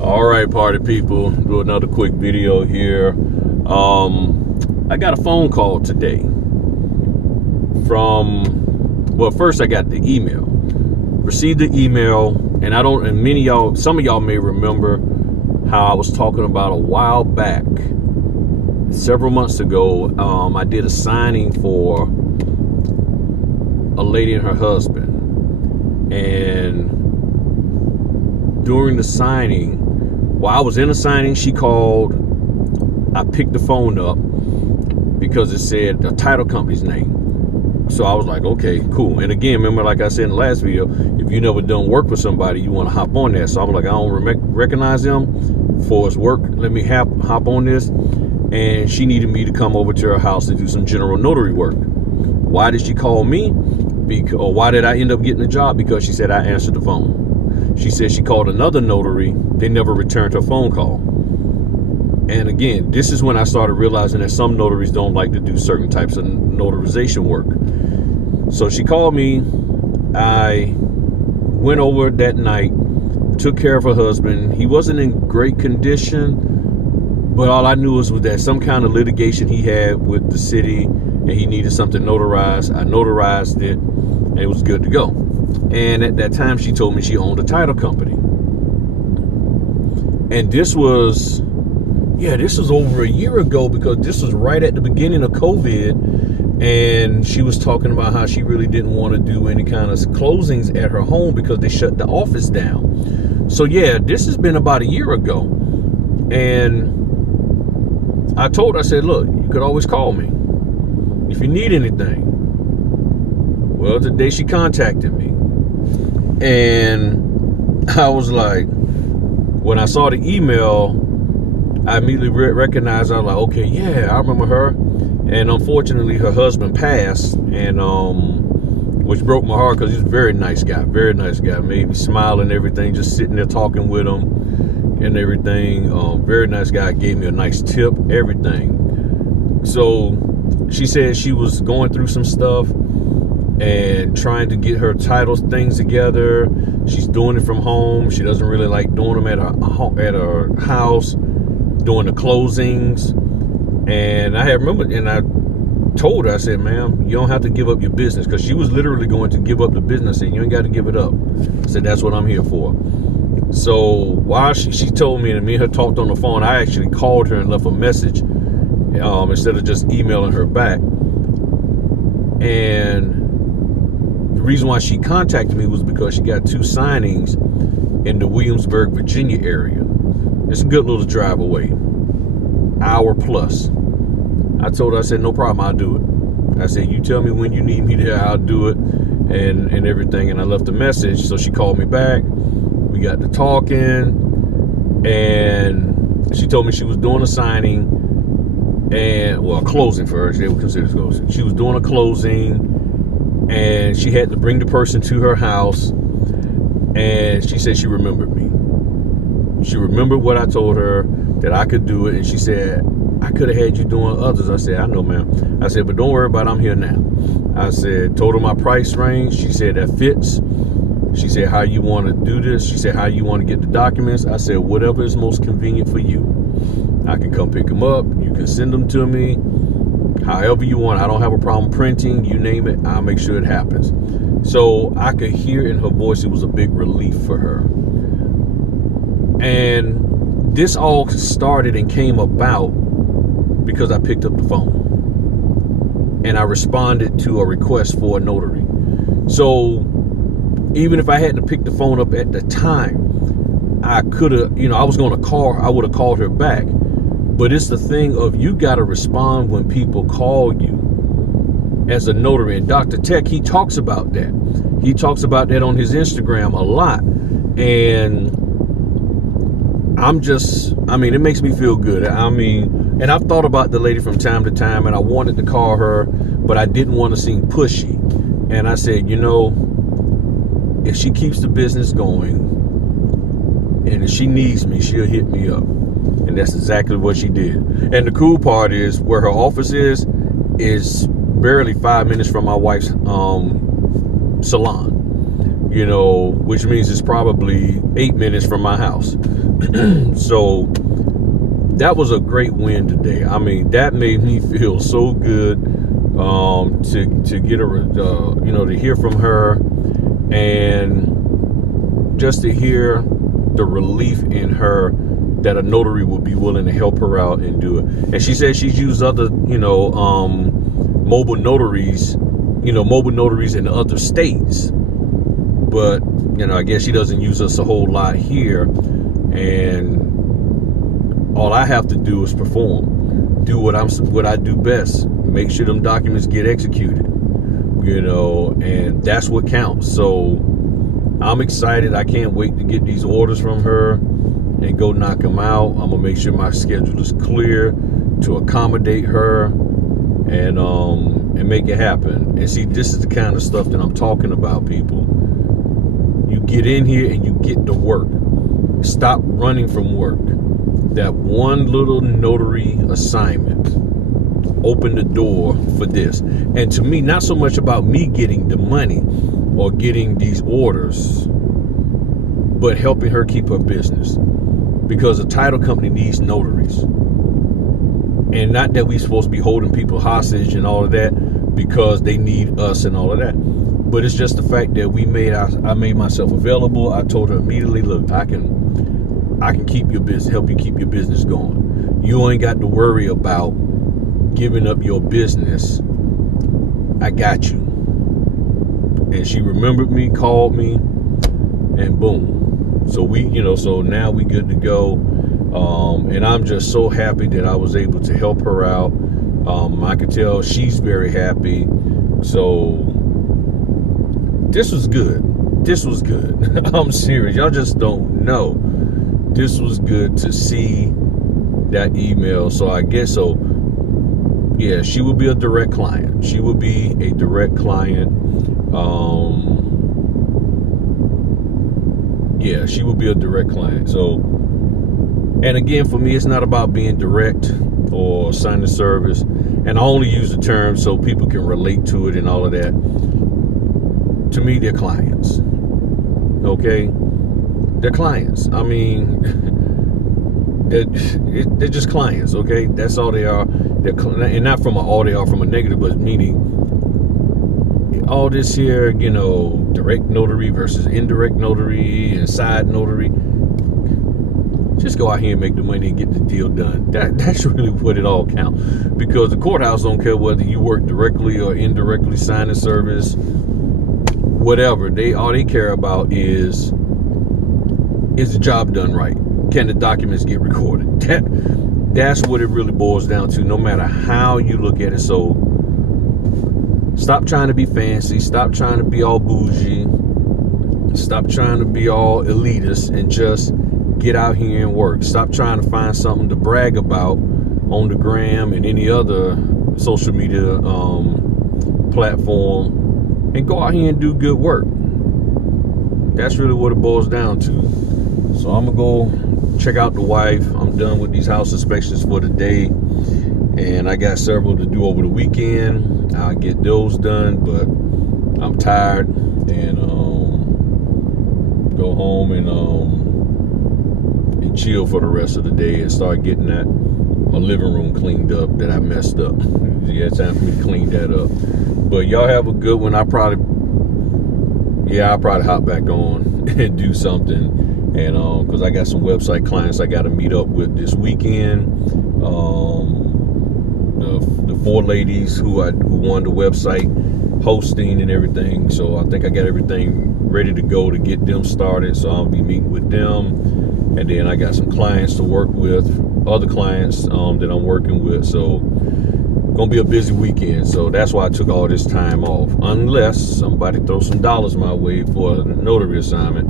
All right, party people, do another quick video here. I got a phone call today well, first I got the email. Received the email, and some of y'all may remember how I was talking about a while back, several months ago. I did a signing for a lady and her husband, and during the signing, while I was in the signing, she called. I picked the phone up because it said the title company's name. So I was like, okay, cool. And again, remember, like I said in the last video, if you never done work with somebody, you want to hop on that. So I'm like, I don't recognize them for his work. Let me hop on this. And she needed me to come over to her house to do some general notary work. Why did she call me? Or why did I end up getting the job? Because she said I answered the phone. She said she called another notary. They never returned her phone call. And again, this is when I started realizing that some notaries don't like to do certain types of notarization work. So she called me. I went over that night, took care of her husband. He wasn't in great condition, but all I knew was that some kind of litigation he had with the city and he needed something notarized. I notarized it and it was good to go. And at that time, she told me she owned a title company. And this was over a year ago, because this was right at the beginning of COVID. And she was talking about how she really didn't want to do any kind of closings at her home because they shut the office down. So yeah, this has been about a year ago. And I told her, I said, look, you could always call me if you need anything. Well, today she contacted me. And I was like, when I saw the email, I immediately recognized. I was like, okay, yeah, I remember her. And unfortunately, her husband passed, and which broke my heart, because he's a very nice guy. Made me smile and everything, just sitting there talking with him and everything. Very nice guy. Gave me a nice tip, everything. So she said she was going through some stuff and trying to get her title things together. She's doing it from home. She doesn't really like doing them at her house, doing the closings. And I told her, I said, ma'am, you don't have to give up your business, because she was literally going to give up the business, and you ain't got to give it up. I said, that's what I'm here for. So while she told me, and me and her talked on the phone, I actually called her and left a message instead of just emailing her back. And the reason why she contacted me was because she got 2 signings in the Williamsburg, Virginia area. It's a good little drive away, hour plus. I told her, I said, no problem, I'll do it. I said, you tell me when you need me there, I'll do it, and everything. And I left a message. So she called me back. We got to talking, and she told me she was doing a signing, a closing for her. They would consider it closing. She was doing a closing, and she had to bring the person to her house. And she said she remembered me. She remembered what I told her, that I could do it. And she said, I could have had you doing others. I said, I know, ma'am. I said, but don't worry about it, I'm here now. I said, told her my price range. She said, that fits. She said, how you want to do this? She said, how you want to get the documents? I said, whatever is most convenient for you. I can come pick them up. You can send them to me. However you want. I don't have a problem printing. You name it, I'll make sure it happens. So I could hear in her voice it was a big relief for her. And this all started and came about because I picked up the phone and I responded to a request for a notary. So even if I hadn't picked the phone up at the time, I could have, I was going to call her. I would have called her back. But it's the thing of, you got to respond when people call you as a notary. And Dr. Tech, he talks about that. He talks about that on his Instagram a lot. And it makes me feel good. And I've thought about the lady from time to time, and I wanted to call her, but I didn't want to seem pushy. And I said, if she keeps the business going, and if she needs me, she'll hit me up. And that's exactly what she did. And the cool part is, where her office is barely 5 minutes from my wife's salon. which means it's probably 8 minutes from my house. So that was a great win today. I mean, that made me feel so good to get to hear from her, and just to hear the relief in her that a notary would be willing to help her out and do it. And she said she's used other, mobile notaries in other states. But, I guess she doesn't use us a whole lot here. And all I have to do is perform. Do what I do best. Make sure them documents get executed. And that's what counts. So I'm excited. I can't wait to get these orders from her and go knock them out. I'm gonna make sure my schedule is clear to accommodate her and make it happen. And see, this is the kind of stuff that I'm talking about, people. You get in here and you get to work. Stop running from work. That one little notary assignment opened the door for this. And to me, not so much about me getting the money or getting these orders, but helping her keep her business. Because a title company needs notaries. And not that we're supposed to be holding people hostage and all of that, because they need us and all of that. But it's just the fact that I made myself available. I told her immediately, look, I can keep your business, help you keep your business going. You ain't got to worry about giving up your business. I got you. And she remembered me, called me, and boom. So so now we good to go. And I'm just so happy that I was able to help her out. I could tell she's very happy. So this was good. This was good. I'm serious. Y'all just don't know. This was good to see that email. So I guess so. Yeah, she will be a direct client. She will be a direct client. Yeah, she will be a direct client. So, and again, for me, it's not about being direct or signing service. And I only use the term so people can relate to it and all of that. To me, they're clients. Okay? They're clients. I mean, they're just clients, okay? That's all they are. And not from all they are from a negative, but meaning all this here, direct notary versus indirect notary and side notary. Just go out here and make the money and get the deal done. That's really what it all counts. Because the courthouse don't care whether you work directly or indirectly, signing service, whatever. All they care about is the job done right? Can the documents get recorded? That's what it really boils down to, no matter how you look at it. So stop trying to be fancy. Stop trying to be all bougie. Stop trying to be all elitist and just get out here and work. Stop trying to find something to brag about on the gram and any other social media platform, and go out here and do good work. That's really what it boils down to. So I'm gonna go check out the wife. I'm done with these house inspections for the day, and I got several to do over the weekend. I'll get those done, but I'm tired, and go home and chill for the rest of the day and start getting my living room cleaned up that I messed up. Yeah, it's time for me to clean that up. But y'all have a good one. I'll probably hop back on and do something. And because I got some website clients I got to meet up with this weekend. The 4 ladies who won the website hosting and everything. So I think I got everything ready to go to get them started. So I'll be meeting with them. And then I got some clients to work with, other clients that I'm working with. So gonna be a busy weekend. So that's why I took all this time off. Unless somebody throws some dollars my way for a notary assignment,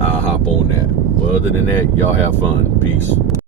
I'll hop on that. But other than that, y'all have fun. Peace.